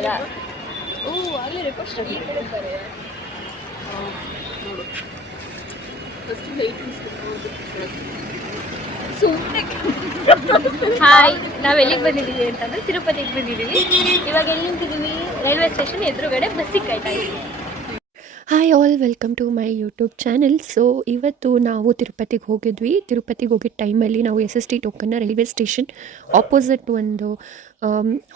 ನೋಡ್ತಿದ್ದೀರಾ? ಅಲ್ಲಿ ರಿಕ್ವೆಸ್ಟ್ ಈ ಕಡೆ ಬರೆ ನೋಡು ಫಸ್ಟ್ ಲೈಟಿಂಗ್ಸ್ ಸುಮ್ಮನೆ. ಹಾಯ್, ನಾವು ಎಲ್ಲಿಗೆ ಬಂದಿದ್ದೀವಿ ಅಂತಂದರೆ ತಿರುಪತಿಗೆ ಬಂದಿದ್ದೀವಿ. ಇವಾಗ ಎಲ್ಲಿ ನಿಂತಿದ್ದೀವಿ? ರೈಲ್ವೆ ಸ್ಟೇಷನ್ ಎದುರುಗಡೆ ಬಸ್ಸಿಗೆ ಕಾಯ್ತಾ ಇದ್ದೀವಿ. Hi all, welcome to my YouTube channel. So ಇವತ್ತು ನಾವು ತಿರುಪತಿಗೆ ಹೋಗಿದ್ವಿ. ತಿರುಪತಿಗೆ ಹೋಗಿದ್ದ ಟೈಮಲ್ಲಿ ನಾವು SST ಟೋಕನ್ನ ರೈಲ್ವೆ ಸ್ಟೇಷನ್ ಆಪೋಸಿಟ್ ಒಂದು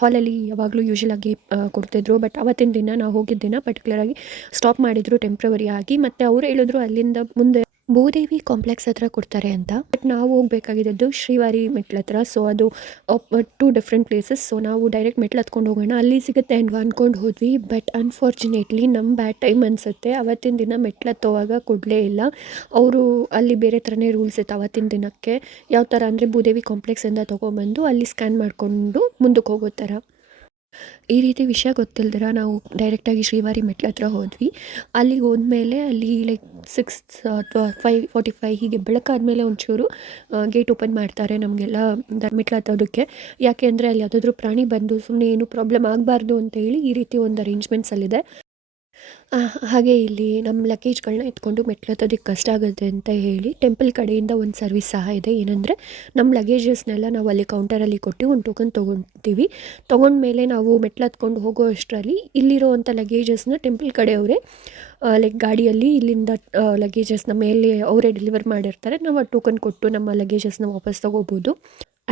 ಹಾಲಲ್ಲಿ ಯಾವಾಗಲೂ ಯೂಶಲಾಗಿ ಕೊಡ್ತಿದ್ರು. ಬಟ್ ಅವತ್ತಿನ ದಿನ ನಾವು ಹೋಗಿದ್ದ ದಿನ ಪರ್ಟಿಕ್ಯುಲರಾಗಿ ಸ್ಟಾಪ್ ಮಾಡಿದರು ಟೆಂಪ್ರವರಿ ಆಗಿ. ಮತ್ತು ಅವ್ರು ಹೇಳಿದ್ರು ಅಲ್ಲಿಂದ ಮುಂದೆ ಭೂದೇವಿ ಕಾಂಪ್ಲೆಕ್ಸ್ ಹತ್ರ ಕೊಡ್ತಾರೆ ಅಂತ. ಬಟ್ ನಾವು ಹೋಗಬೇಕಾಗಿದ್ದು ಶ್ರೀವಾರಿ ಮೆಟ್ಲ ಹತ್ರ. ಸೊ ಅದು 2 ಡಿಫ್ರೆಂಟ್ ಪ್ಲೇಸಸ್. ಸೊ ನಾವು ಡೈರೆಕ್ಟ್ ಮೆಟ್ಲು ಹತ್ಕೊಂಡು ಹೋಗೋಣ, ಅಲ್ಲಿ ಸಿಗುತ್ತೆ ಅಂತ ಅಂದ್ಕೊಂಡು ಹೋದ್ವಿ. ಬಟ್ ಅನ್ಫಾರ್ಚುನೇಟ್ಲಿ ನಮ್ಮ ಬ್ಯಾಡ್ ಟೈಮ್ ಅನಿಸುತ್ತೆ. ಅವತ್ತಿನ ದಿನ ಮೆಟ್ಲು ಹತ್ತುವಾಗ ಕೊಡಲೇ ಇಲ್ಲ ಅವರು. ಅಲ್ಲಿ ಬೇರೆ ಥರನೇ ರೂಲ್ಸ್ ಇತ್ತು ಅವತ್ತಿನ ದಿನಕ್ಕೆ. ಯಾವ ಥರ ಅಂದರೆ ಭೂದೇವಿ ಕಾಂಪ್ಲೆಕ್ಸಿಂದ ತೊಗೊಂಬಂದು ಅಲ್ಲಿ ಸ್ಕ್ಯಾನ್ ಮಾಡಿಕೊಂಡು ಮುಂದಕ್ಕೆ ಹೋಗೋ ಥರ. ಈ ರೀತಿ ವಿಷಯ ಗೊತ್ತಿಲ್ದಿರ ನಾವು ಡೈರೆಕ್ಟಾಗಿ ಶ್ರೀವಾರಿ ಮೆಟ್ಲ ಹತ್ರ ಹೋದ್ವಿ. ಅಲ್ಲಿಗೆ ಹೋದ್ಮೇಲೆ ಅಲ್ಲಿ ಲೈಕ್ 6 ಅಥವಾ 5:45 ಹೀಗೆ ಬೆಳಕಾದ್ಮೇಲೆ ಒಂಚೂರು ಗೇಟ್ ಓಪನ್ ಮಾಡ್ತಾರೆ ನಮಗೆಲ್ಲ ಮೆಟ್ಲು ಹತ್ತೋದಕ್ಕೆ. ಯಾಕೆ ಅಂದರೆ ಅಲ್ಲಿ ಯಾವುದಾದ್ರೂ ಪ್ರಾಣಿ ಬಂದು ಸುಮ್ಮನೆ ಏನು ಪ್ರಾಬ್ಲಮ್ ಆಗಬಾರ್ದು ಅಂತ ಹೇಳಿ ಈ ರೀತಿ ಒಂದು ಅರೇಂಜ್ಮೆಂಟ್ಸಲ್ಲಿದೆ. ಹಾಗೆ ಇಲ್ಲಿ ನಮ್ಮ ಲಗೇಜ್ಗಳನ್ನ ಎತ್ಕೊಂಡು ಮೆಟ್ಲು ಹತ್ತೋದಕ್ಕೆ ಕಷ್ಟ ಆಗುತ್ತೆ ಅಂತ ಹೇಳಿ ಟೆಂಪಲ್ ಕಡೆಯಿಂದ ಒಂದು ಸರ್ವಿಸ್ ಸಹ ಇದೆ. ಏನಂದರೆ ನಮ್ಮ ಲಗೇಜಸ್ನೆಲ್ಲ ನಾವು ಅಲ್ಲಿ ಕೌಂಟರಲ್ಲಿ ಕೊಟ್ಟು ಒಂದು ಟೋಕನ್ ತೊಗೊತೀವಿ. ತೊಗೊಂಡ್ಮೇಲೆ ನಾವು ಮೆಟ್ಲು ಹತ್ಕೊಂಡು ಹೋಗೋ ಅಷ್ಟರಲ್ಲಿ ಇಲ್ಲಿರೋವಂಥ ಲಗೇಜಸ್ನ ಟೆಂಪಲ್ ಕಡೆಯವರೇ ಲೈಕ್ ಗಾಡಿಯಲ್ಲಿ ಇಲ್ಲಿಂದ ಲಗೇಜಸ್ನ ಮೇಲೆ ಅವರೇ ಡೆಲಿವರ್ ಮಾಡಿರ್ತಾರೆ. ನಾವು ಆ ಟೋಕನ್ ಕೊಟ್ಟು ನಮ್ಮ ಲಗೇಜಸ್ನ ವಾಪಸ್ ತೊಗೋಬೋದು.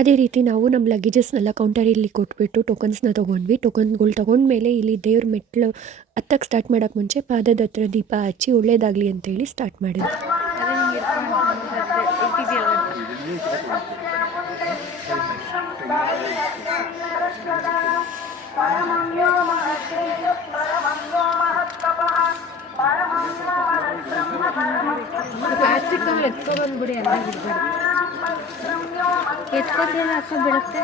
ಅದೇ ರೀತಿ ನಾವು ನಮ್ಮ ಲಗೇಜಸ್ನೆಲ್ಲ ಕೌಂಟರಲ್ಲಿ ಕೊಟ್ಬಿಟ್ಟು ಟೋಕನ್ಸ್ನ ತೊಗೊಂಡ್ವಿ. ಟೋಕನ್ಗಳು ತೊಗೊಂಡ್ಮೇಲೆ ಇಲ್ಲಿ ದೇವ್ರ ಮೆಟ್ಲು ಹತ್ತಕ್ಕೆ ಸ್ಟಾರ್ಟ್ ಮಾಡೋಕ್ಕೆ ಮುಂಚೆ ಪಾದದ ಹತ್ರ ದೀಪ ಹಚ್ಚಿ ಒಳ್ಳೇದಾಗಲಿ ಅಂತೇಳಿ ಸ್ಟಾರ್ಟ್ ಮಾಡಿದ್ವಿ. ಎತ್ಕೊಬಂದ್ಬಿಡಿ, ಎಲ್ಲ ಎತ್ಕೊಂಡ್ರೆ ಹಾಕೋ ಬಿಡುತ್ತೆ.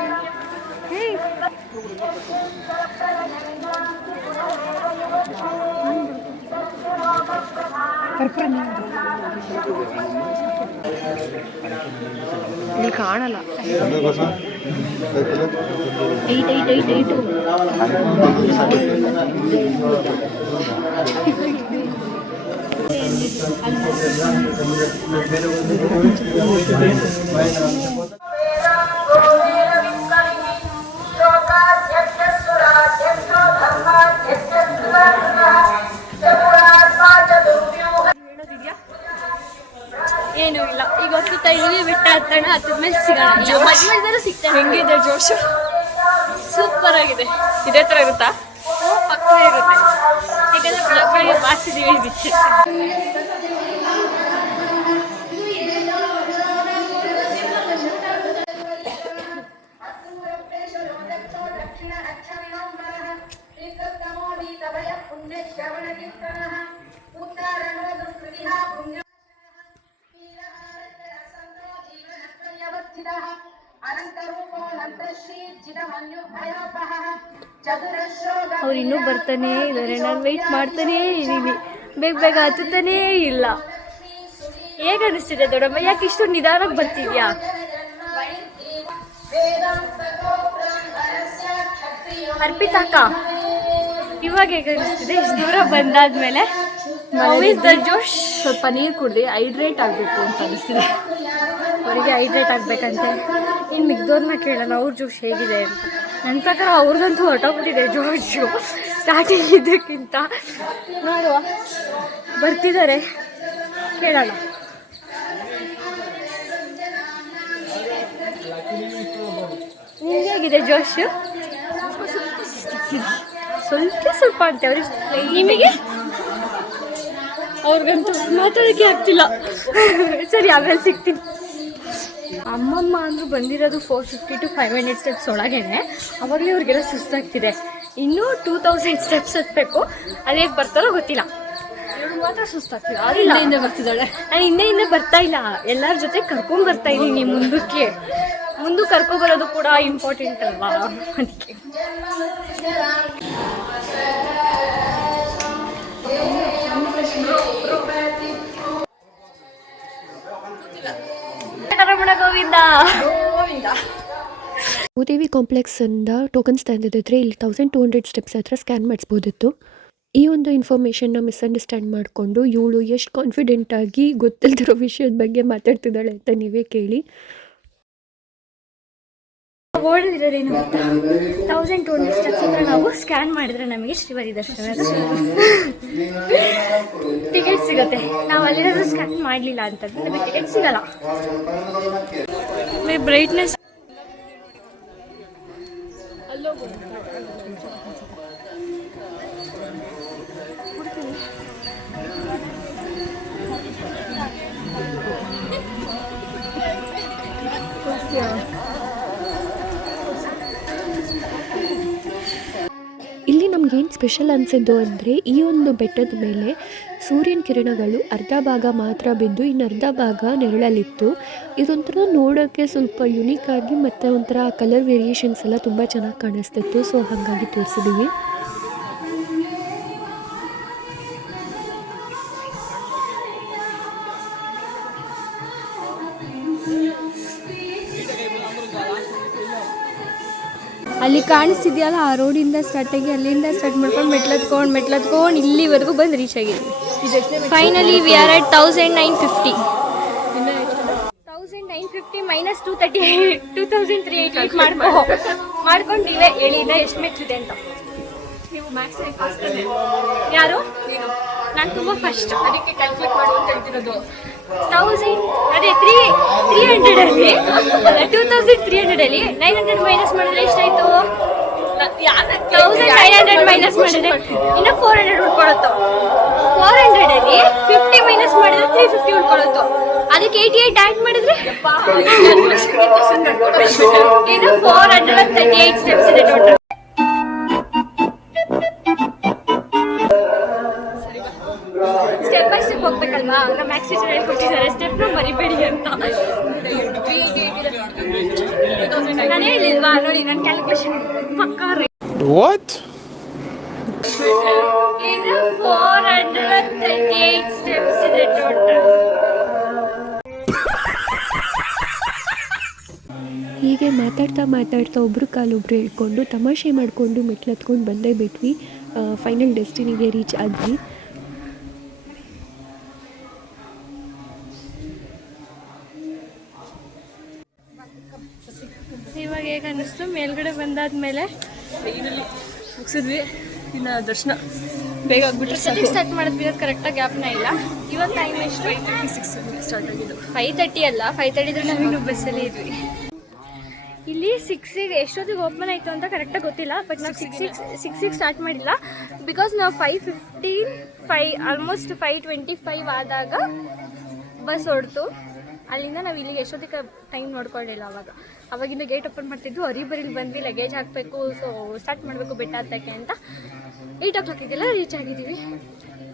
ಇಲ್ಲಿ ಕಾಣಲ್ಲ. 8 ಏನೂ ಇಲ್ಲ. ಈಗ ಹೊತ್ತು ಇಲ್ಲಿ ಬೆಟ್ಟ ಹತ್ತೋಣ, ಹತ್ತದ್ಮೇಲೆ ಸಿಗೋಣ. ಮಧ್ಯದಲ್ಲೂ ಸಿಗ್ತೇನೆ. ಹೆಂಗಿದೆ ಜೋಶು? ಸೂಪರ್ ಆಗಿದೆ. ಇದೇ ಥರ ಇರುತ್ತಾ? ಪಕ್ಕನೇ ಇರುತ್ತೆ. ಯಾಕಂದರೆ ಬೆಳಗ್ಗೆ ಬಾರಿಸಿದ್ದೀವಿ ಇದಕ್ಕೆ. ಅವ್ರು ಇನ್ನೂ ಬರ್ತಾನೇ ಇದ್ದಾರೆ. ನಾನು ವೆಯ್ಟ್ ಮಾಡ್ತಾನೇ ಇದ್ದೀನಿ. ಬೇಗ ಹತ್ತುತ್ತಾನೇ ಇಲ್ಲ. ಹೇಗೆ ಅನಿಸ್ತಿದೆ ದೊಡ್ಡಮ್ಮ? ಯಾಕೆ ಇಷ್ಟು ನಿಧಾನಕ್ಕೆ ಬರ್ತಿದ್ಯಾ? ಅರ್ಪಿತಾಕ, ಇವಾಗ ಹೇಗೆ ಅನಿಸ್ತಿದೆ ಇಷ್ಟು ದೂರ ಬಂದಾದ್ಮೇಲೆ? ಜೋಶ್. ಸ್ವಲ್ಪ ನೀರು ಕುಡ್ದು ಹೈಡ್ರೇಟ್ ಆಗಬೇಕು ಅಂತ ಅನಿಸ್ತಿದೆ. ಅವರಿಗೆ ಹೈಡ್ರೇಟ್ ಆಗಬೇಕಂತೆ. ಇನ್ನು ಮಿಗ್ದವ್ರನ್ನ ಕೇಳೋಣ ಅವ್ರ ಜೋಶ್ ಹೇಗಿದೆ ಅಂತ. ನನ್ನ ಪ್ರಕಾರ ಅವ್ರದಂತೂ ಹೊರಟೋಗ್ಬಿಟ್ಟಿದೆ ಜೋಶು ಸ್ಟಾರ್ಟಿಂಗ್ ಇದಕ್ಕಿಂತ. ನೋಡುವ, ಬರ್ತಿದ್ದಾರೆ, ಕೇಳೋಣ. ಹೇಗಿದೆ ಜೋಶು? ಸ್ವಲ್ಪ ಅಂತೆ ಅವ್ರಿಗೆ. ನಿಮಗೆ? ಅವ್ರಿಗಂತೂ ಮಾತಾಡೋಕ್ಕೆ ಆಗ್ತಿಲ್ಲ. ಸರಿ, ಆಮೇಲೆ ಸಿಗ್ತೀನಿ. ಅಮ್ಮಮ್ಮ ಅಂದರೂ ಬಂದಿರೋದು 450 to 500 ಸ್ಟೆಪ್ಸ್ ಒಳಗೇನೆ. ಅವಾಗಲೇ ಅವ್ರಿಗೆಲ್ಲ ಸುಸ್ತಾಗ್ತಿದೆ. ಇನ್ನೂ 2000 ಸ್ಟೆಪ್ಸ್ ಹತ್ತಬೇಕು. ಅದು ಹೇಗೆ ಬರ್ತಾರೋ ಗೊತ್ತಿಲ್ಲ. ಇವ್ರು ಮಾತ್ರ ಸುಸ್ತಾಗ್ತಿಲ್ಲ. ಅದು ಹಿಂದೆ ಬರ್ತಿದ್ದಾಳೆ. ನಾನು ಹಿಂದೆ ಬರ್ತಾ ಇಲ್ಲ, ಎಲ್ಲರ ಜೊತೆ ಕರ್ಕೊಂಡ್ಬರ್ತಾ ಇದ್ದೀನಿ ಮುಂದಕ್ಕೆ ಕರ್ಕೊಬರೋದು ಕೂಡ ಇಂಪಾರ್ಟೆಂಟ್ ಅಲ್ವಾ? ಅದಕ್ಕೆ ರಮಣ ಗೋವಿಂದ. ಭೂದೇವಿ ಕಾಂಪ್ಲೆಕ್ಸಿಂದ ಟೋಕನ್ಸ್ ತಂದಿದ್ದರೆ ಇಲ್ಲಿ 1200 ಸ್ಟೆಪ್ಸ್ ಹತ್ರ ಸ್ಕ್ಯಾನ್ ಮಾಡಿಸ್ಬೋದಿತ್ತು. ಈ ಒಂದು ಇನ್ಫಾರ್ಮೇಷನ್ನ ಮಿಸ್ಅಂಡರ್ಸ್ಟ್ಯಾಂಡ್ ಮಾಡಿಕೊಂಡು ಇವಳು ಎಷ್ಟು ಕಾನ್ಫಿಡೆಂಟಾಗಿ ಗೊತ್ತಿಲ್ದಿರೋ ವಿಷಯದ ಬಗ್ಗೆ ಮಾತಾಡ್ತಿದ್ದಾಳೆ ಅಂತ ನೀವೇ ಕೇಳಿ. ಓಡೋದಿರೋದೇನು ಗೊತ್ತಾ, 1200 ಸ್ಟೆಪ್ಸ್ ಹತ್ರ ನಾವು ಸ್ಕ್ಯಾನ್ ಮಾಡಿದ್ರೆ ನಮಗೆ ಶ್ರೀವಾರಿ ದರ್ಶನದ ಟಿಕೆಟ್ ಸಿಗುತ್ತೆ. ನಾವು ಅಲ್ಲಿರೋದು ಸ್ಕ್ಯಾನ್ ಮಾಡಲಿಲ್ಲ ಅಂತಂದ್ರೆ ನಮಗೆ ಟಿಕೆಟ್ ಸಿಗಲ್ಲ. ಬ್ರೈಟ್ನೆಸ್ ಇಲ್ಲಿ ನಮಗೇನು ಸ್ಪೆಷಲ್ ಅನಿಸಿದ್ದು ಅಂದರೆ ಈ ಒಂದು ಬೆಟ್ಟದ ಮೇಲೆ ಸೂರ್ಯನ ಕಿರಣಗಳು ಅರ್ಧ ಭಾಗ ಮಾತ್ರ ಬಿದ್ದು ಇನ್ನು ಅರ್ಧ ಭಾಗ ನೆರಳಲ್ಲಿತ್ತು. ಇದೊಂಥರ ನೋಡೋಕ್ಕೆ ಸ್ವಲ್ಪ ಯುನೀಕಾಗಿ ಮತ್ತು ಒಂಥರ ಕಲರ್ ವೇರಿಯೇಷನ್ಸ್ ಎಲ್ಲ ತುಂಬ ಚೆನ್ನಾಗಿ ಕಾಣಿಸ್ತಿತ್ತು. ಸೊ ಹಾಗಾಗಿ ತೋರಿಸಿದ್ದೀವಿ. ಅಲ್ಲಿ ಕಾಣಿಸ್ತಿದೆಯಲ್ಲ, ಆ ರೋಡಿಂದ ಸ್ಟಾರ್ಟ್ ಆಗಿ ಅಲ್ಲಿಂದ ಸ್ಟಾರ್ಟ್ ಮಾಡ್ಕೊಂಡು ಮೆಟ್ಲತ್ಕೊಂಡು ಇಲ್ಲಿವರೆಗೂ ಬಂದು ರೀಚ್ ಆಗಿದ್ವಿ. Finally we are at 1950 minus 2388 ಮಾಡ್ಕೊಂಡಿವೆ. ಹೇಳಿದ ಎಷ್ಟು ಮೆಚ್ಚಿದೆ ಅಂತ. ನೀವು ಮ್ಯಾಕ್ಸ್ ಯಾರು? ನಾನು ತುಂಬ ಫಸ್ಟ್, ಅದಕ್ಕೆ ಕ್ಯಾಲ್ಕುಲೇಟ್ ಮಾಡುವಂತ ಹೇಳ್ತಿರೋದು. 1000 ಅದೇ 300 ಅಲ್ಲಿ 2300 ಅಲ್ಲಿ 900 ಮೈನಸ್ ಮಾಡಿದ್ರೆ ಎಷ್ಟಾಯ್ತು? 1900 ಮೈನಸ್ ಮಾಡಿದ್ರೆ ಇನ್ನು 400 ಉಳ್ಕೊಳುತ್ತೋ. 400 ಅಲ್ಲಿ 50 ಮೈನಸ್ ಮಾಡಿದ್ರೆ 350 ಉಳ್ಕೊಳುತ್ತೋ. ಅದಕ್ಕೆ 88 ಆ್ಯಡ್ ಮಾಡಿದ್ರೆ ಇನ್ನು 438 ಸ್ಟೆಪ್ಸ್ ಇದೆ ಟೋಟಲ್. ಸ್ಟೆಪ್ ಬೈ ಸ್ಟೆಪ್ ಹೋಗ್ಬೇಕಲ್ವಾ, ನಮ್ಮ ಮ್ಯಾಕ್ಸ್ ಟೀಚರ್ ಹೇಳ್ಕೊಟ್ಟಿದ್ದಾರೆ ಸ್ಟೆಪ್ನ ಮರಿಬೇಡಿ ಅಂತ. ನಾನು ಹೇಳಿಲ್ವಾ ನೋಡಿ, ನನ್ನ ಕ್ಯಾಲ್ಕುಲೇಷನ್ ಪಕ್ಕಾ. What? ಇನ್ನು 438 ಸ್ಟೆಪ್ಸ್ ಇದೆ ಟೋಟಲ್. ಹೀಗೆ ಮಾತಾಡ್ತಾ ಒಬ್ರು ಕಾಲೊಬ್ರು ಹೇಳ್ಕೊಂಡು ತಮಾಷೆ ಮಾಡಿಕೊಂಡು ಮೆಟ್ಲತ್ಕೊಂಡು ಬಂದೇ ಬಿಟ್ವಿ. ಫೈನಲ್ ಡೆಸ್ಟಿನಿಗೆ ರೀಚ್ ಆದ್ವಿ. ಇವಾಗ ಹೇಗೆ ಅನ್ನಿಸ್ತು ಮೇಲ್ಗಡೆ ಬಂದಾದ್ಮೇಲೆ? ಮುಗಿಸಿದ್ವಿ. ಇನ್ನು ದರ್ಶನ ಬೇಗ ಆಗ್ಬಿಟ್ರೆ ಸ್ಟಾರ್ಟ್ ಮಾಡಿದ್ವಿ, ಅದು ಕರೆಕ್ಟಾಗಿ ಗ್ಯಾಪ್ನ ಇಲ್ಲ. ಇವಾಗ ಟೈಮ್ ಎಷ್ಟು? 5:36 ಸ್ಟಾರ್ಟ್ ಆಗಿದ್ದು. 5:30 ಅಲ್ಲ, 5:30 ಇದ್ರೆ ನಾವಿನ್ನು ಬಸ್ಸಲ್ಲಿ ಇದ್ವಿ. ಇಲ್ಲಿ 6ಗೆ ಎಷ್ಟೊತ್ತಿಗೆ ಓಪನ್ ಆಯಿತು ಅಂತ ಕರೆಕ್ಟಾಗಿ ಗೊತ್ತಿಲ್ಲ, ಬಟ್ ನಾವು 6ಗೆ ಸ್ಟಾರ್ಟ್ ಮಾಡಿಲ್ಲ. ಬಿಕಾಸ್ ನಾವು 5:15 ಆಲ್ಮೋಸ್ಟ್ 5:25 ಆದಾಗ ಬಸ್ ಹೊಡ್ತು. ಅಲ್ಲಿಂದ ನಾವು ಇಲ್ಲಿಗೆ ಎಷ್ಟೊತ್ತಿಗೆ ಟೈಮ್ ನೋಡ್ಕೊಳ್ಳಿಲ್ಲ. ಅವಾಗಿಂದ ಗೇಟ್ ಓಪನ್ ಮಾಡ್ತಿದ್ದು, ಹರಿಬರಿಲಿ ಬಂದ್ವಿ, ಲಗೇಜ್ ಹಾಕಬೇಕು, ಸೊ ಸ್ಟಾರ್ಟ್ ಮಾಡಬೇಕು ಬೆಟ್ಟ ಹತ್ತಕ್ಕೆ ಅಂತ. 8 o'clock ಇದೆಲ್ಲ ರೀಚ್ ಆಗಿದ್ದೀವಿ.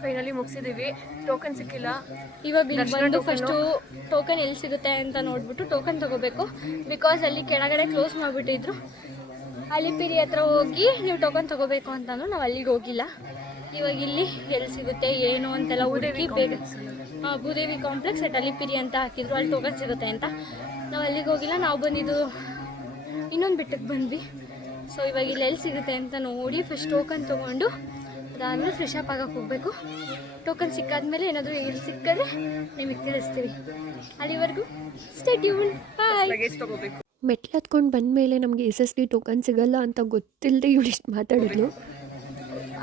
ಫೈನಲಿ ಮುಗಿಸಿದ್ದೀವಿ. ಟೋಕನ್ ಸಿಕ್ಕಿಲ್ಲ. ಇವಾಗ ಇಲ್ಲಿ ಬಂದು ಫಸ್ಟು ಟೋಕನ್ ಎಲ್ಲಿ ಸಿಗುತ್ತೆ ಅಂತ ನೋಡಿಬಿಟ್ಟು ಟೋಕನ್ ತೊಗೋಬೇಕು. ಬಿಕಾಸ್ ಅಲ್ಲಿ ಕೆಳಗಡೆ ಕ್ಲೋಸ್ ಮಾಡಿಬಿಟ್ಟಿದ್ರು. ಅಲಿಪಿರಿ ಹತ್ರ ಹೋಗಿ ನೀವು ಟೋಕನ್ ತೊಗೋಬೇಕು ಅಂತಂದ್ರು, ನಾವು ಅಲ್ಲಿಗೆ ಹೋಗಿಲ್ಲ. ಇವಾಗ ಇಲ್ಲಿ ಎಲ್ಲಿ ಸಿಗುತ್ತೆ ಏನು ಅಂತೆಲ್ಲ ಹುಡುಕಿ ಬೇಗ ಭೂದೇವಿ ಕಾಂಪ್ಲೆಕ್ಸ್ ಅಟ್ ಅಲಿಪಿರಿ ಅಂತ ಹಾಕಿದ್ರು, ಅಲ್ಲಿ ಟೋಕನ್ ಸಿಗುತ್ತೆ ಅಂತ. ನಾವು ಅಲ್ಲಿಗೆ ಹೋಗಿಲ್ಲ, ನಾವು ಬಂದಿದ್ದು ಇನ್ನೊಂದು ಬೆಟ್ಟಕ್ಕೆ ಬಂದ್ವಿ. ಸೊ ಇವಾಗ ಇಲ್ಲಿ ಎಲ್ಲಿ ಸಿಗುತ್ತೆ ಅಂತ ನೋಡಿ ಫಸ್ಟ್ ಟೋಕನ್ ತೊಗೊಂಡು ಅದಾದಮೇಲೆ ಫ್ರೆಶ್ ಅಪ್ ಆಗಕ್ಕೆ ಹೋಗಬೇಕು. ಟೋಕನ್ ಸಿಕ್ಕಾದ್ಮೇಲೆ ಏನಾದರೂ ಇಲ್ಲಿ ಸಿಕ್ಕಿದ್ರೆ ನಿಮಗೆ ತಿಳಿಸ್ತೀವಿ. ಅಲ್ಲಿವರೆಗೂ ಸ್ಟೇ ಟ್ಯೂನ್. ಬಾಯ್. ಲಗೇಜ್ ತಗೋಬೇಕು. ಮೆಟ್ಲು ಹತ್ಕೊಂಡು ಬಂದಮೇಲೆ ನಮಗೆ SSD ಟೋಕನ್ ಸಿಗಲ್ಲ ಅಂತ ಗೊತ್ತಿಲ್ಲದೆ ಇವಳು ಇಷ್ಟು ಮಾತಾಡಿದ್ಲು.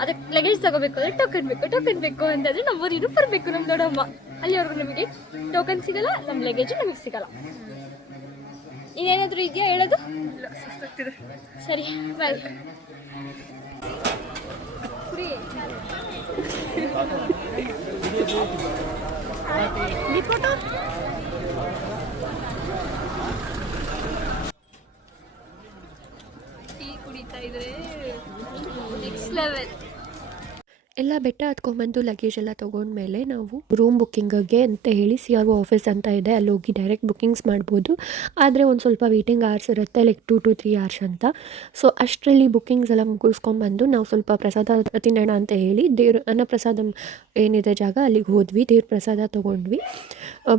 ಅದಕ್ಕೆ ಲಗೇಜ್ ತಗೋಬೇಕು ಅಂದರೆ ಟೋಕನ್ ಬೇಕು ಅಂತಂದರೆ ನಮ್ಮ ಊರಿಗೂ ಬರಬೇಕು ನಮ್ಮ ದೊಡ್ಡಮ್ಮ. ಅಲ್ಲಿವರೆಗೂ ನಮಗೆ ಟೋಕನ್ ಸಿಗಲ್ಲ, ನಮ್ಮ ಲಗೇಜು ನಮಗೆ ಸಿಗಲ್ಲ. ಇನ್ನೇನಾದರೂ ಇದೆಯಾ ಹೇಳೋದು? ಸರಿ ಬಾಯ್. ಟೀ ಕುಡಿತಾ ಇದ್ರೆ ನೆಕ್ಸ್ಟ್ ಲೆವೆಲ್. ಎಲ್ಲ ಬೆಟ್ಟ ಹತ್ಕೊಂಡ್ಬಂದು ಲಗೇಜ್ ಎಲ್ಲ ತೊಗೊಂಡ್ಮೇಲೆ ನಾವು ರೂಮ್ ಬುಕ್ಕಿಂಗಿಗೆ ಅಂತ ಹೇಳಿ CRO ಆಫೀಸ್ ಅಂತ ಇದೆ, ಅಲ್ಲಿ ಹೋಗಿ ಡೈರೆಕ್ಟ್ ಬುಕ್ಕಿಂಗ್ಸ್ ಮಾಡ್ಬೋದು. ಆದರೆ ಒಂದು ಸ್ವಲ್ಪ ವೇಟಿಂಗ್ ಅವರ್ಸ್ ಇರುತ್ತೆ, ಲೈಕ್ 2 to 3 hours ಅಂತ. ಸೊ ಅಷ್ಟರಲ್ಲಿ ಬುಕ್ಕಿಂಗ್ಸ್ ಎಲ್ಲ ಮುಗಿಸ್ಕೊಂಡ್ಬಂದು ನಾವು ಸ್ವಲ್ಪ ಪ್ರಸಾದ ತಿನ್ನೋಣ ಅಂತ ಹೇಳಿ ಅನ್ನಪ್ರಸಾದ ಏನಿದೆ ಜಾಗ ಅಲ್ಲಿಗೆ ಹೋದ್ವಿ. ದೇವ್ರ ಪ್ರಸಾದ ತೊಗೊಂಡ್ವಿ.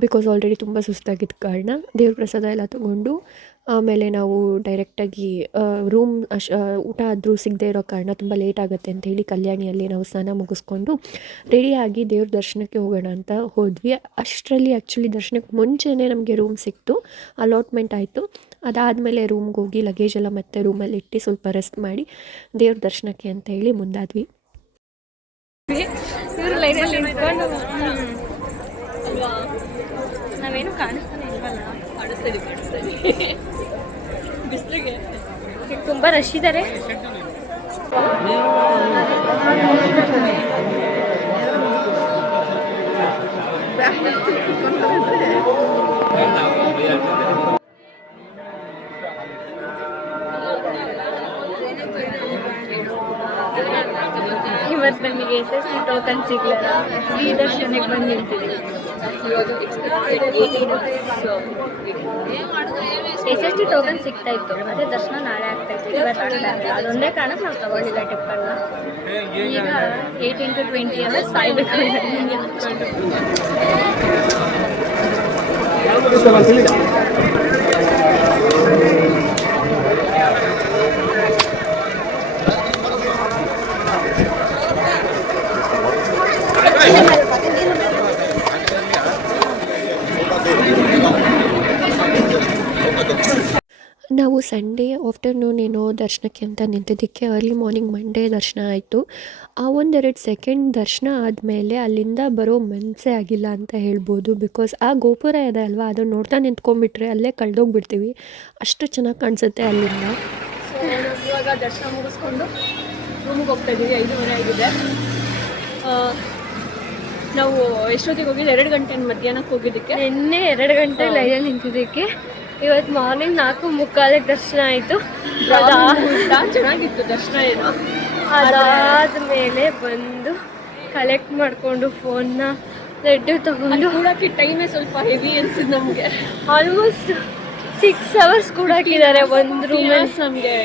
ಬಿಕಾಸ್ ಆಲ್ರೆಡಿ ತುಂಬ ಸುಸ್ತಾಗಿದ್ದ ಕಾರಣ ದೇವ್ರ ಪ್ರಸಾದ ಎಲ್ಲ ತೊಗೊಂಡು ಆಮೇಲೆ ನಾವು ಡೈರೆಕ್ಟಾಗಿ ರೂಮ್ ಊಟ ಆದರೂ ಸಿಗದೆ ಇರೋ ಕಾರಣ ತುಂಬ ಲೇಟ್ ಆಗುತ್ತೆ ಅಂತೇಳಿ ಕಲ್ಯಾಣಿಯಲ್ಲಿ ನಾವು ಸ್ನಾನ ಮುಗಿಸ್ಕೊಂಡು ರೆಡಿಯಾಗಿ ದೇವ್ರ ದರ್ಶನಕ್ಕೆ ಹೋಗೋಣ ಅಂತ ಹೋದ್ವಿ. ಅಷ್ಟರಲ್ಲಿ ಆ್ಯಕ್ಚುಲಿ ದರ್ಶನಕ್ಕೆ ಮುಂಚೆನೇ ನಮಗೆ ರೂಮ್ ಸಿಕ್ತು, ಅಲಾಟ್ಮೆಂಟ್ ಆಯಿತು. ಅದಾದಮೇಲೆ ರೂಮ್ಗೆ ಹೋಗಿ ಲಗೇಜ್ ಎಲ್ಲ ಮತ್ತೆ ರೂಮಲ್ಲಿ ಇಟ್ಟು ಸ್ವಲ್ಪ ರೆಸ್ಟ್ ಮಾಡಿ ದೇವ್ರ ದರ್ಶನಕ್ಕೆ ಅಂತ ಹೇಳಿ ಮುಂದಾದ್ವಿ. ಇವರು ಲೈನಲ್ಲಿ ನಿಂತ್ಕೊಂಡು ನಾವೇನು ಕಾಣಿಸ್ತಾನೆ ಇಲ್ವಲ್ಲ. ಕಾಣಿಸ್ತಾ ಬಿಸಿಲಿಗೆ ತುಂಬ ರಶ್ ಇದ್ದಾರೆ. ಇವತ್ತು ನಮಗೆ SST ಟೋಕನ್ ಸಿಗ್ಲಿಲ್ಲ, ಈ ದರ್ಶನಕ್ಕೆ ಬಂದು ನಿಂತಿದ್ದೀವಿ. SST ಟೋಕನ್ ಸಿಗ್ತಾ ಇತ್ತು, ಅದೇ ದರ್ಶನ ನಾಳೆ ಆಗ್ತಾ ಇತ್ತು, ಇವತ್ತು ಆಗ್ತಾ ಇಲ್ಲ. ಅದೊಂದೇ ಕಾರಣಕ್ಕೆ ನಾವು ತಗೊಂಡಿಲ್ಲ ಟಿಪ್ಪನ್ನ. ಈಗ 8 into 20 ಅಂದರೆ ಸಾಯ್ಬೇಕು. ನಾವು ಸಂಡೇ ಆಫ್ಟರ್ನೂನ್ ಏನೋ ದರ್ಶನಕ್ಕೆ ಅಂತ ನಿಂತಿದ್ದಕ್ಕೆ ಅರ್ಲಿ ಮಾರ್ನಿಂಗ್ ಮಂಡೇ ದರ್ಶನ ಆಯಿತು. ಆ 1-2 ಸೆಕೆಂಡ್ ದರ್ಶನ ಆದಮೇಲೆ ಅಲ್ಲಿಂದ ಬರೋ ಮನಸ್ಸೇ ಆಗಿಲ್ಲ ಅಂತ ಹೇಳ್ಬೋದು. ಬಿಕಾಸ್ ಆ ಗೋಪುರ ಇದೆ ಅಲ್ವಾ, ಅದನ್ನು ನೋಡ್ತಾ ನಿಂತ್ಕೊಂಡ್ಬಿಟ್ರೆ ಅಲ್ಲೇ ಕಳೆದೋಗ್ಬಿಡ್ತೀವಿ, ಅಷ್ಟು ಚೆನ್ನಾಗಿ ಕಾಣಿಸುತ್ತೆ ಅಲ್ಲಿಂದ. ಸೊ ಇವಾಗ ದರ್ಶನ ಮುಗಿಸ್ಕೊಂಡು ರೂಮಿಗೆ ಹೋಗ್ತಾ ಇದ್ದೀವಿ. 5:30 ಆಗಿದೆ. ನಾವು ಎಷ್ಟೊತ್ತಿಗೆ ಹೋಗಿದ್ದು? 2 ಗಂಟೆ ಮಧ್ಯಾಹ್ನಕ್ಕೆ ಹೋಗಿದ್ದಕ್ಕೆ. ನಿನ್ನೆ 2 ಗಂಟೆ ಲೈನಲ್ಲಿ ನಿಂತಿದ್ದಕ್ಕೆ ಇವತ್ತು ಮಾರ್ನಿಂಗ್ 4:45 ದರ್ಶನ ಆಯಿತು. ಚೆನ್ನಾಗಿತ್ತು ದರ್ಶನ. ಏನೋ ಅದಾದಮೇಲೆ ಬಂದು ಕಲೆಕ್ಟ್ ಮಾಡಿಕೊಂಡು ಫೋನ್ನ ಲಡ್ಡು ತಗೊಂಡು ಕೂಡಕ್ಕೆ ಟೈಮೇ ಸ್ವಲ್ಪ ಹೆವಿ ಅನ್ಸಿದ್ದು ನಮಗೆ. ಆಲ್ಮೋಸ್ಟ್ 6 hours ಕೂಡ ಹಾಕಿದ್ದಾರೆ ಒಂದು ರೂಮಲ್ಲಿ. ನಮಗೆ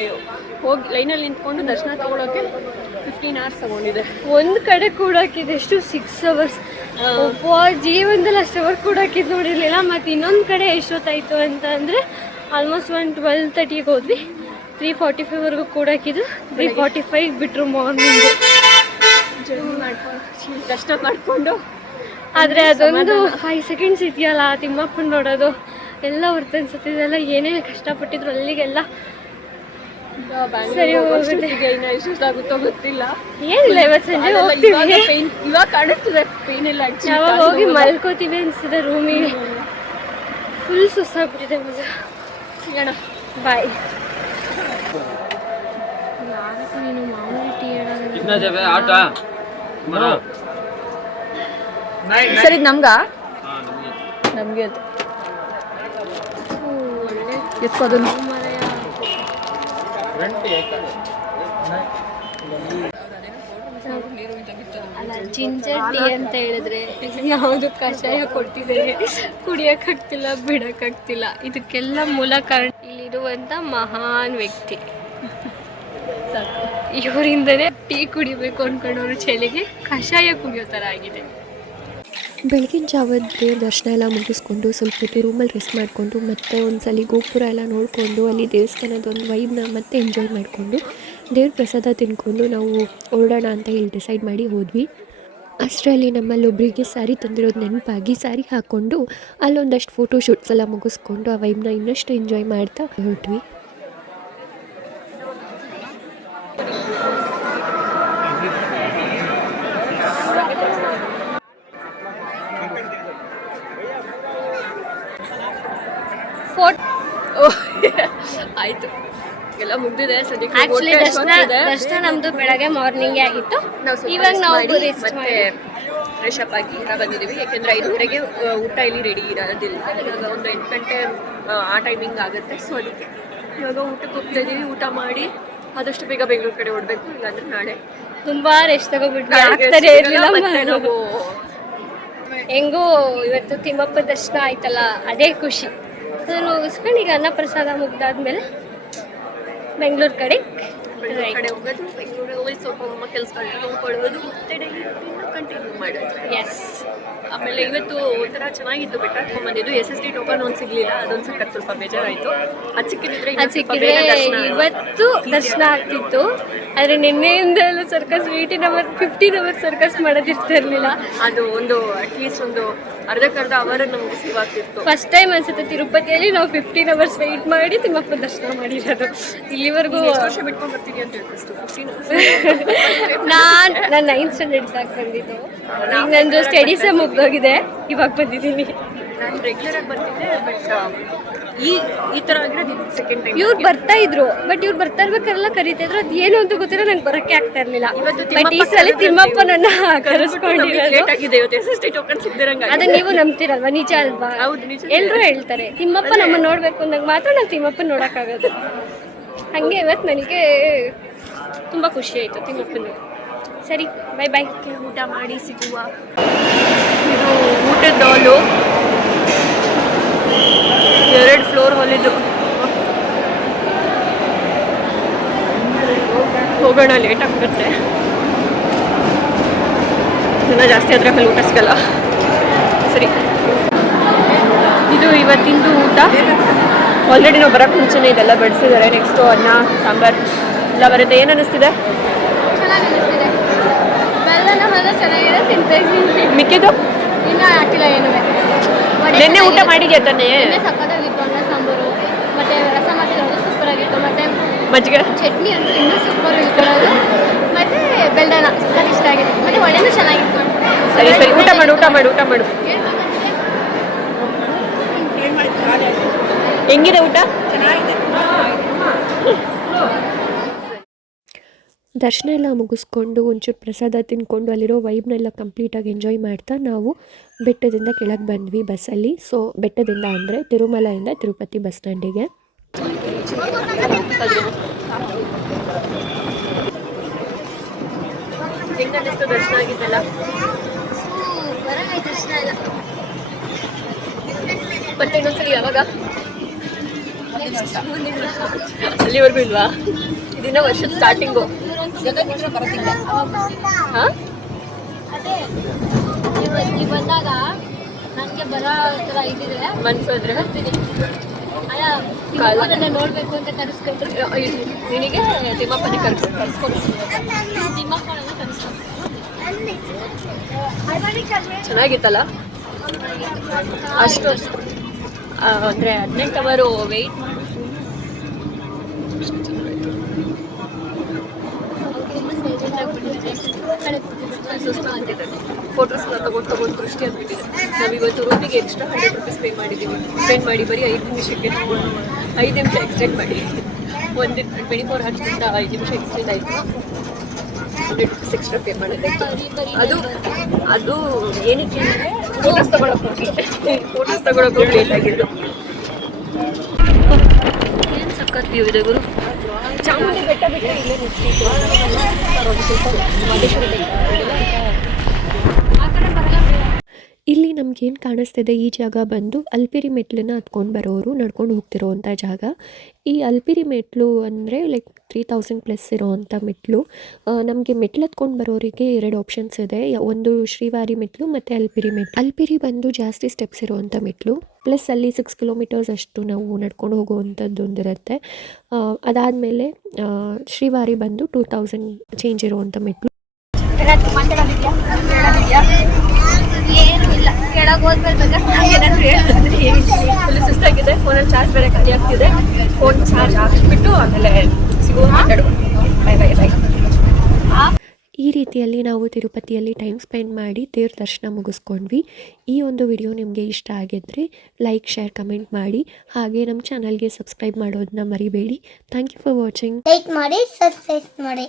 ಹೋಗಿ ಲೈನಲ್ಲಿ ನಿಂತ್ಕೊಂಡು ದರ್ಶನ ತಗೊಳ್ಳೋಕ್ಕೆ 15 hours ತಗೊಂಡಿದೆ. ಒಂದು ಕಡೆ ಕೂಡ ಹಾಕಿದೆ ಎಷ್ಟು 6 hours. ಒಬ್ಬ ಜೀವನದಲ್ಲಿ ಅಷ್ಟು ಅವರ್ ಕೂಡ ಹಾಕಿದ್ದು ನೋಡಿರಲಿಲ್ಲ. ಮತ್ತು ಇನ್ನೊಂದು ಕಡೆ ಎಷ್ಟೊತ್ತಾಯಿತು ಅಂತ ಅಂದರೆ ಆಲ್ಮೋಸ್ಟ್ 12:30ಗೆ ಹೋದ್ವಿ, 3:45ವರೆಗೂ ಕೂಡ ಹಾಕಿದ್ದು. 3:45 ಬಿಟ್ಟರು ಮಾರ್ನಿಂಗು ಜರ್ನಿ ಮಾಡ್ಕೊಂಡು ದರ್ಶನ ಮಾಡಿಕೊಂಡು. ಆದರೆ ಅದೊಂದು 5 seconds ಇದೆಯಲ್ಲ ತಿಮ್ಮಪ್ಪನ ನೋಡೋದು ಎಲ್ಲ ಹೊರ್ತು ಅನ್ಸುತ್ತಿದೆಲ್ಲ. ಏನೇ ಕಷ್ಟಪಟ್ಟಿದ್ರು ಅಲ್ಲಿಗೆಲ್ಲ ಸರಿ ಹೋಗುತ್ತೆ. ಇನ್ನು ಎಷ್ಟಾಗುತ್ತೋ ಗೊತ್ತಿಲ್ಲ. ಏನಿಲ್ಲ, ಇವತ್ತು ಸಂಜೆ ಹೋಗ್ತೀವಿ. ಪೇನ್ ಇವಾಗ ಕಾಣಿಸ್ತದೆ, ಪೇನ್ ಇಲ್ಲ. ಯಾವಾಗ ಹೋಗಿ ಮಲ್ಕೋತೀವಿ ಅನಿಸ್ತದೆ ರೂಮಿಗೆ. ಫುಲ್ ಸುಸ್ತಾಗ್ಬಿಟ್ಟಿದೆ ಮಜಾ. ಸಿಗೋಣ, ಬಾಯ್. ನೀನು ಮಾಮೂಲಿ ಟೀ ಸರಿ ನಮ್ಗ ನಮಗೆ ಅದು ಎತ್ಕೋದನ್ನು ಅಲ್ಲ, ಜಿಂಜರ್ ಟೀ ಅಂತ ಹೇಳಿದ್ರೆ ಯಾವುದು ಕಷಾಯ ಕೊಟ್ಟಿದ್ದಾರೆ, ಕುಡಿಯೋಕ್ಕಾಗ್ತಿಲ್ಲ, ಬಿಡೋಕ್ಕಾಗ್ತಿಲ್ಲ. ಇದಕ್ಕೆಲ್ಲ ಮೂಲ ಕಾರಣ ಇಲ್ಲಿರುವಂಥ ಮಹಾನ್ ವ್ಯಕ್ತಿ. ಇವರಿಂದನೇ ಟೀ ಕುಡಿಬೇಕು ಅಂದ್ಕೊಂಡವ್ರು ಚಳಿಗೆ ಕಷಾಯ ಕುಡಿಯೋ ಥರ ಆಗಿದೆ. ಬೆಳಗಿನ ಜಾವದ ದೇವ್ರ ದರ್ಶನ ಎಲ್ಲ ಮುಗಿಸ್ಕೊಂಡು ಸ್ವಲ್ಪ ಹೊತ್ತು ರೂಮಲ್ಲಿ ರೆಸ್ಟ್ ಮಾಡಿಕೊಂಡು ಮತ್ತೆ ಒಂದು ಸಲ ಗೋಪುರ ಎಲ್ಲ ನೋಡಿಕೊಂಡು ಅಲ್ಲಿ ದೇವಸ್ಥಾನದ ಒಂದು ವೈಬ್ನ ಮತ್ತೆ ಎಂಜಾಯ್ ಮಾಡಿಕೊಂಡು ದೇವ್ರ ಪ್ರಸಾದ ತಿನ್ಕೊಂಡು ನಾವು ಹೊರಡೋಣ ಅಂತ ಹೇಳಿ ಡಿಸೈಡ್ ಮಾಡಿ ಹೋದ್ವಿ. ಅಷ್ಟರಲ್ಲಿ ನಮ್ಮಲ್ಲಿ ಒಬ್ಬರಿಗೆ ಸ್ಯಾರಿ ತಂದಿರೋದು ನೆನಪಾಗಿ ಸ್ಯಾರಿ ಹಾಕ್ಕೊಂಡು ಅಲ್ಲೊಂದಷ್ಟು ಫೋಟೋ ಶೂಟ್ಸ್ ಎಲ್ಲ ಮುಗಿಸ್ಕೊಂಡು ಆ ವೈಬ್ನ ಇನ್ನಷ್ಟು ಎಂಜಾಯ್ ಮಾಡ್ತಾ ಹೊರಟ್ವಿ. ಆಯ್ತು, ಎಲ್ಲ ಮುಗ್ದಿದೆ. ಆಕ್ಚುಲಿ ದರ್ಶನ ನಮ್ದು ಬೆಳಗ್ಗೆ ಮಾರ್ನಿಂಗ್ ಆಗಿತ್ತು. ಇವಾಗ ನಾವು ಮತ್ತೆ ಫ್ರೆಶ್ ಅಪ್ ಆಗಿ ಬಂದಿದ್ದೀವಿ. ಯಾಕೆಂದ್ರೆ 5:30ಗೆ ಊಟ ಇಲ್ಲಿ ರೆಡಿ ಇರೋದಿಲ್ಲ. ಇವಾಗ ಒಂದು 8 ಗಂಟೆ ಆ ಟೈಮಿಂಗ್ ಆಗುತ್ತೆ. ಸೊ ಅದಕ್ಕೆ ಇವಾಗ ಊಟಕ್ಕೆ ಹೋಗ್ತಾ ಇದ್ದೀವಿ. ಊಟ ಮಾಡಿ ಆದಷ್ಟು ಬೇಗ ಬೆಂಗಳೂರು ಕಡೆ ಹೊಡ್ಬೇಕು, ಇಲ್ಲಾಂದ್ರೆ ನಾಳೆ ತುಂಬಾ ರೆಸ್ಟ್ ತಗೋಬಿಟ್ವಿ. ಆಗ್ತಾನೆ ಇರಲಿಲ್ಲ. ಹೆಂಗೋ ಇವತ್ತು ತಿಮ್ಮಪ್ಪ ದರ್ಶನ ಆಯ್ತಲ್ಲ, ಅದೇ ಖುಷಿ. ಅದನ್ನು ಮುಗಿಸ್ಕೊಂಡು ಈಗ ಅನ್ನ ಪ್ರಸಾದ ಮುಗ್ದಾದ್ಮೇಲೆ ಬೆಂಗಳೂರು ಕಡೆ ಹೋಗೋದು. ಬೆಂಗಳೂರಿಗೆ ಹೋಗಿ ಸ್ವಲ್ಪ ಕೆಲಸಗಳನ್ನ ನೋಡ್ಕೊಳ್ಳೋದು, ಮತ್ತೆ ಡೈಲಿ ಕಂಟಿನ್ಯೂ ಮಾಡೋದು. ಎಸ್. ಆಮೇಲೆ ಇವತ್ತು ಒಂಥರ ಚೆನ್ನಾಗಿತ್ತು ಬೆಟ್ಟ ಬಂದಿದ್ದು SST ಟೋಕನ್ ಒಂದು ಸಿಗ್ಲಿಲ್ಲ, ಅದೊಂದು ಸಖತ್ ಸ್ವಲ್ಪ ಬೇಜಾರಾಯಿತು. ಅದು ಸಿಕ್ಕಿದ್ರೆ ಇವತ್ತು ದರ್ಶನ ಆಗ್ತಿತ್ತು. ಆದರೆ ನಿನ್ನೆಯಿಂದ ಎಲ್ಲ ಸರ್ಕಸ್ 15 ಅವರ್ ಸರ್ಕಸ್ ಮಾಡೋದಿರ್ತಿರ್ಲಿಲ್ಲ. ಅದು ಒಂದು ಅಟ್ಲೀಸ್ಟ್ ಒಂದು ಅರ್ಧಕ್ಕರ್ಧ ಅವರ್ ನಮಗೆ ಸೇವ್ ಆಗ್ತಿತ್ತು. ಫಸ್ಟ್ ಟೈಮ್ ಅನ್ಸುತ್ತೆ ತಿರುಪತಿಯಲ್ಲಿ ನಾವು 15 ಅವರ್ಸ್ ವೆಯ್ಟ್ ಮಾಡಿ ತಿಮ್ಮಪ್ಪ ದರ್ಶನ ಮಾಡಿರೋದು. ಇಲ್ಲಿವರೆಗೂ ಎಷ್ಟು ವರ್ಷ ಬಿಟ್ಕೊಂಡು ಬರ್ತೀನಿ ಅಂತ ಹೇಳ್ತಿಷ್ಟು ನಾನು 9th ಸ್ಟ್ಯಾಂಡರ್ಡ್ ಆಗಿ ಬಂದಿದ್ದು. ಈಗ ನಂದು ಸ್ಟಡೀಸೇ ಮುಗ್ದೋಗಿದೆ, ಇವಾಗ ಬಂದಿದ್ದೀನಿ. ನಾನು ರೆಗ್ಯುಲರ್ ಆಗಿ ಬರ್ತಿದ್ದೆ, ಬಟ್ ಈ ಥರ ಆಗಿರೋದು ಸೆಕೆಂಡ್ ಟೈಮ್. ಇವ್ರು ಬರ್ತಾ ಇದ್ರು, ಬಟ್ ಇವ್ರು ಬರ್ತಾ ಇರ್ಬೇಕಾರೆಲ್ಲ ಕರೀತಾ ಇದ್ರು. ಅದು ಏನು ಅಂತ ಗೊತ್ತಿಲ್ಲ, ನಂಗೆ ಬರೋಕ್ಕೆ ಆಗ್ತಾ ಇರಲಿಲ್ಲ. ಬಟ್ ಈ ಸಲ ತಿಮ್ಮಪ್ಪ ನನ್ನ ಕರೆಸ್ಕೊಂಡಿರೋದು ಲೇಟ್ ಆಗಿದೆ. ಇವತ್ತು SST ಟೋಕನ್ ಸಿಗ್ದಿರಂಗ. ಅದನ್ನ ನೀವು ನಂಬ್ತಿರಲ್ವಾ? ನಿಜ ಅಲ್ವಾ? ಹೌದು, ನಿಜ. ಎಲ್ಲರೂ ಹೇಳ್ತಾರೆ ತಿಮ್ಮಪ್ಪ ನಮ್ಮ ನೋಡ್ಬೇಕು ಅಂದಾಗ ಮಾತ್ರ ನಾವು ತಿಮ್ಮಪ್ಪನ ನೋಡೋಕ್ಕಾಗೋದು. ಹಾಗೆ ಇವತ್ತು ನನಗೆ ತುಂಬ ಖುಷಿ ಆಯಿತು ತಿಮ್ಮಪ್ಪನ. ಸರಿ, ಬೈ ಬೈ. ಊಟ ಮಾಡಿ ಸಿಗುವ. ಇದು ಊಟದ ಹಾಲು, 2 ಫ್ಲೋರ್ ಹಾಲಿದ್ದು. ಹೋಗೋಣ, ಲೇಟ್ ಆಗ್ಬಿಡುತ್ತೆ. ಜನ ಜಾಸ್ತಿ ಆದರೆ ಅಲ್ಲಿ ಊಟ ಸಿಗಲ್ಲ. ಸರಿ, ಇದು ಇವತ್ತಿಂದು ಊಟ. ಆಲ್ರೆಡಿ ನಾವು ಬರೋಕ್ಕೆ ಮುಂಚೆನೇ ಇದೆಲ್ಲ ಬಡಿಸಿದ್ದಾರೆ. ನೆಕ್ಸ್ಟು ಅನ್ನ ಸಾಂಬಾರು ಎಲ್ಲ ಬರುತ್ತೆ. ಏನು ಅನ್ನಿಸ್ತಿದೆ? ಚೆನ್ನಾಗಿ ಅನಿಸ್ತಿದೆ. ಬೆಲ್ಲನ ಹೊಲ ಚೆನ್ನಾಗಿದೆ, ತಿಂತಾ ಇದ್ದೀನಿ. ಮಿಕ್ಕಿದ್ದು ಇನ್ನೂ ಹಾಕಿಲ್ಲ ಏನು. ನಿನ್ನೆ ಊಟ ಮಾಡಿದ್ಯಾ ತಾನೇ? ಸಕ್ಕತ್ತಾಗಿತ್ತು. ಅನ್ನ ಸಾಂಬಾರು ಮತ್ತು ರಸ ಮಾಡಿರೋದು ಸೂಪರ್ ಆಗಿತ್ತು. ಮತ್ತು ಮಜ್ಜಿಗೆ ಚಟ್ನಿ ಅಂತೂ ಇನ್ನೂ ಸೂಪರ್ ಇಟ್ಕೊಳ್ಳೋದು. ಮತ್ತು ಬೆಲ್ಲನ ಸೂಪರ್ ಇಷ್ಟ ಆಗಿದೆ. ಮತ್ತು ಒಳ್ಳೆಯೂ ಚೆನ್ನಾಗಿತ್ತು. ಸರಿ ಸರಿ, ಊಟ ಮಾಡು ಊಟ ಮಾಡು ಊಟ ಮಾಡು. ಹೆಂಗಿದೆ ಊಟ? ದರ್ಶನ ಎಲ್ಲ ಮುಗಿಸ್ಕೊಂಡು ಒಂಚೂರು ಪ್ರಸಾದ ತಿಂದ್ಕೊಂಡು ಅಲ್ಲಿರೋ ವೈಬ್ನೆಲ್ಲ ಕಂಪ್ಲೀಟಾಗಿ ಎಂಜಾಯ್ ಮಾಡ್ತಾ ನಾವು ಬೆಟ್ಟದಿಂದ ಕೆಳಗೆ ಬಂದ್ವಿ ಬಸ್ಸಲ್ಲಿ. ಸೊ ಬೆಟ್ಟದಿಂದ ಅಂದರೆ ತಿರುಮಲೆಯಿಂದ ತಿರುಪತಿ ಬಸ್ ಸ್ಟ್ಯಾಂಡಿಗೆ. ಹೆಂಗನ್ನಿಸ್ತು ದರ್ಶನ ಆಗಿದ್ದಲ್ಲ? ದರ್ಶನ ಇಲ್ಲ. ಮತ್ತೆ ಇನ್ನೊಂದ್ಸಲಿ ಯಾವಾಗ? ಅಲ್ಲಿವರೆಗೂ ಇಲ್ವಾ? ಇದನ್ನ ವರ್ಷದ ಸ್ಟಾರ್ಟಿಂಗು. ಹಾಂ, ಅದೇ ನೀವು ಬಂದಾಗ ನನಗೆ ಬರೋ ಥರ ಇದ್ದಿದೆ ಮನ್ಸು ಅಂದರೆ ಬರ್ತೀನಿ. ಅಲ್ಲ ನೋಡಬೇಕು ಅಂತ ಕರೆಸ್ಕೊಳ್ತೀನಿ. ನಿನಗೆ ತಿಮ್ಮಪ್ಪನಿಗೆ ಕರ್ಸ್ಕೊಂಡು ತಿಮ್ಮಪ್ಪನ ಕರೆಸ್ಕೊಂಡು ಚೆನ್ನಾಗಿತ್ತಲ್ಲ? ಅಷ್ಟು ಅಂದರೆ 18 ಅವರು ವೆಯ್ಟ್ ಮಾಡಿ ಸುಸ್ತು ಅಂತಿದೆ. ಫೋಟೋಸ್ನ ತಗೊಂಡು ದೃಷ್ಟಿ ಅಂದ್ಬಿಟ್ಟಿದೆ. ನಾವಿವತ್ತು ರೂಮಿಗೆ ಎಕ್ಸ್ಟ್ರಾ 100 ರೂಪೀಸ್ ಪೇ ಮಾಡಿದ್ದೀವಿ. ಸ್ಪೆಂಡ್ ಮಾಡಿ ಬರೀ 5 ನಿಮಿಷಕ್ಕೆ 5 ನಿಮಿಷ ಎಕ್ಸ್ಟೆಂಡ್ ಮಾಡಿ 24 ಹಚ್ಚಿಂದ 5 ನಿಮಿಷ ಎಕ್ಸ್ಟೆಂಡ್ ಆಯಿತು. 100 ರೂಪೀಸ್ ಎಕ್ಸ್ಟ್ರಾ ಪೇ ಮಾಡಿದೆ. ಅದು ಏನಕ್ಕೆ ಅಂದರೆ ಫೋಟೋಸ್ ತಗೊಳಕ್ಕೆ ಲೇಟ್ ಆಗಿದ್ದು. ಏನು ಸಖತ್ ವ್ಯೂ ಇದೆ ಗುರು. ಚಾಮುಂಡಿ ಬೆಟ್ಟ ಬಿಟ್ಟರೆ ಇಲ್ಲೇ ನಿಂತಿತ್ತು. ಮಹದೇಶ್ವರ ಬೆಟ್ಟ ಇಲ್ಲಿ ನಮಗೇನು ಕಾಣಿಸ್ತಿದೆ, ಈ ಜಾಗ ಬಂದು ಅಲ್ಪಿರಿ ಮೆಟ್ಲನ್ನ ಹತ್ಕೊಂಡು ಬರೋರು ನಡ್ಕೊಂಡು ಹೋಗ್ತಿರೋವಂಥ ಜಾಗ. ಈ ಅಲ್ಪಿರಿ ಮೆಟ್ಲು ಅಂದರೆ ಲೈಕ್ 3000 ಪ್ಲಸ್ ಇರೋವಂಥ ಮೆಟ್ಲು. ನಮಗೆ ಮೆಟ್ಲು ಹತ್ಕೊಂಡು ಬರೋರಿಗೆ 2 ಆಪ್ಷನ್ಸ್ ಇದೆ. ಒಂದು ಶ್ರೀವಾರಿ ಮೆಟ್ಲು ಮತ್ತು ಅಲ್ಪಿರಿ ಮೆಟ್ಲು. ಅಲ್ಪಿರಿ ಬಂದು ಜಾಸ್ತಿ ಸ್ಟೆಪ್ಸ್ ಇರೋವಂಥ ಮೆಟ್ಲು, ಪ್ಲಸ್ ಅಲ್ಲಿ 6 ಕಿಲೋಮೀಟರ್ಸ್ ಅಷ್ಟು ನಾವು ನಡ್ಕೊಂಡು ಹೋಗುವಂಥದ್ದು ಒಂದಿರುತ್ತೆ. ಅದಾದಮೇಲೆ ಶ್ರೀವಾರಿ ಬಂದು 2000 ಚೇಂಜ್ ಇರುವಂಥ ಮೆಟ್ಲು. ಏನು ಇಲ್ಲ, ಕೆಳಗೆ ಹೋದ್ಮೇಲೆ ಏನಾದರೂ ಹೇಳಿದ್ರೆ ಫುಲ್ ಸುಸ್ತಾಗಿದೆ. ಫೋನಲ್ಲಿ ಚಾರ್ಜ್ ಬೇರೆ ಖಾಲಿ ಆಗ್ತಿದೆ. ಫೋನ್ ಚಾರ್ಜ್ ಹಾಕಿಬಿಟ್ಟು ಆಮೇಲೆ ಸಿಗುವ ಮಾತಾಡುವ. Bye bye bye. ಈ ರೀತಿಯಲ್ಲಿ ನಾವು ತಿರುಪತಿಯಲ್ಲಿ ಟೈಮ್ ಸ್ಪೆಂಡ್ ಮಾಡಿ ದೇವ್ರ ದರ್ಶನ ಮುಗಿಸ್ಕೊಂಡ್ವಿ. ಈ ಒಂದು ವಿಡಿಯೋ ನಿಮಗೆ ಇಷ್ಟ ಆಗಿದ್ದರೆ ಲೈಕ್, ಶೇರ್, ಕಮೆಂಟ್ ಮಾಡಿ. ಹಾಗೆ ನಮ್ಮ ಚಾನಲ್ಗೆ ಸಬ್ಸ್ಕ್ರೈಬ್ ಮಾಡೋದನ್ನ ಮರಿಬೇಡಿ. Thank you for watching. Like ಮಾಡಿ, ಸಬ್ಸ್ಕ್ರೈಬ್ ಮಾಡಿ.